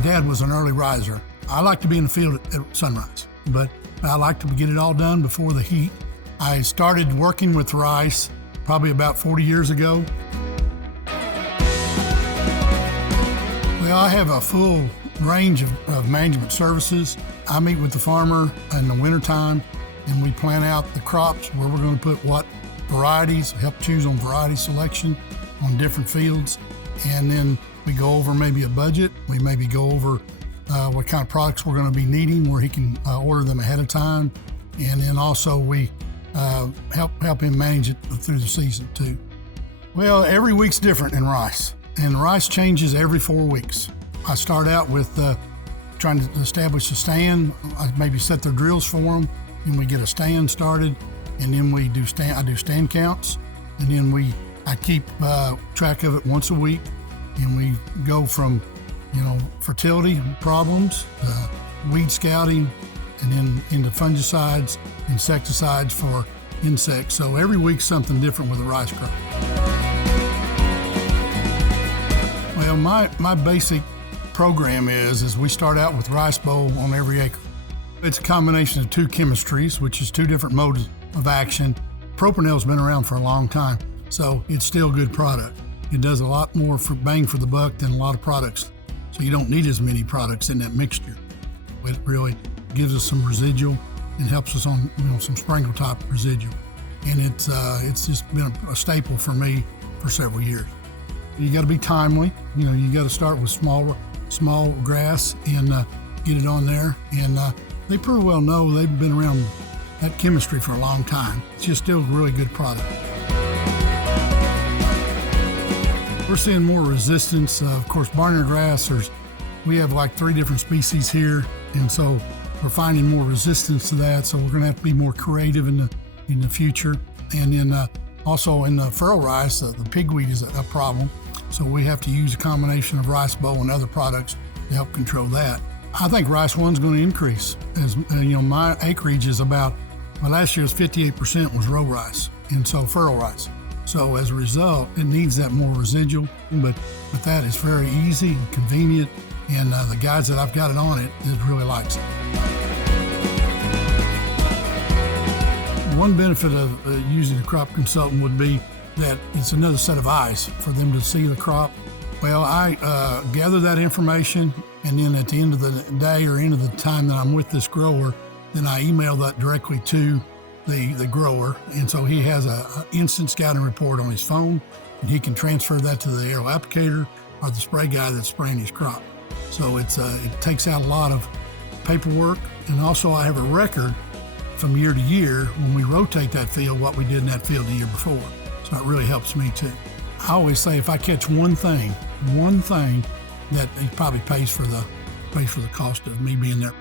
dad was an early riser. I like to be in the field at sunrise, but I like to get it all done before the heat. I started working with rice probably about 40 years ago. Well, I have a full range of management services. I meet with the farmer in the wintertime, and we plan out the crops, where we're going to put what varieties, help choose on variety selection on different fields. And then we go over maybe a budget. We maybe go over what kind of products we're going to be needing, where he can order them ahead of time. And then also we help him manage it through the season too. Well, every week's different in rice, and rice changes every 4 weeks. I start out with trying to establish a stand. I maybe set their drills for them, and we get a stand started, and then I do stand counts, and then I keep track of it once a week, and we go from fertility problems, weed scouting, and then into fungicides, insecticides for insects. So every week's something different with the rice crop. Well, my basic program is we start out with rice boll on every acre. It's a combination of two chemistries, which is two different modes of action. Propanol's been around for a long time, so it's still a good product. It does a lot more for bang for the buck than a lot of products, so you don't need as many products in that mixture. It really gives us some residual and helps us on some sprinkle type residual, and it's just been a staple for me for several years. You got to be timely. You got to start with small grass and get it on there. And they pretty well know, they've been around that chemistry for a long time. It's just still a really good product. We're seeing more resistance. Of course, barnyard grass, we have like 3 different species here, and so we're finding more resistance to that. So we're going to have to be more creative in the future. And then also in the furrow rice, the pigweed is a problem. So we have to use a combination of rice boll and other products to help control that. I think rice one's going to increase. As my acreage is last year's 58% was row rice, and so furrow rice. So as a result, it needs that more residual, but with that, it's very easy and convenient, and the guys that I've got it on it really likes it. One benefit of using a crop consultant would be that it's another set of eyes for them to see the crop. Well, I gather that information, and then at the end of the day or end of the time that I'm with this grower, then I email that directly to the grower, and so he has an instant scouting report on his phone, and he can transfer that to the arrow applicator or the spray guy that's spraying his crop. So it takes out a lot of paperwork, and also I have a record from year to year when we rotate that field, what we did in that field the year before. So it really helps me too. I always say if I catch one thing, that it probably pays for the cost of me being there.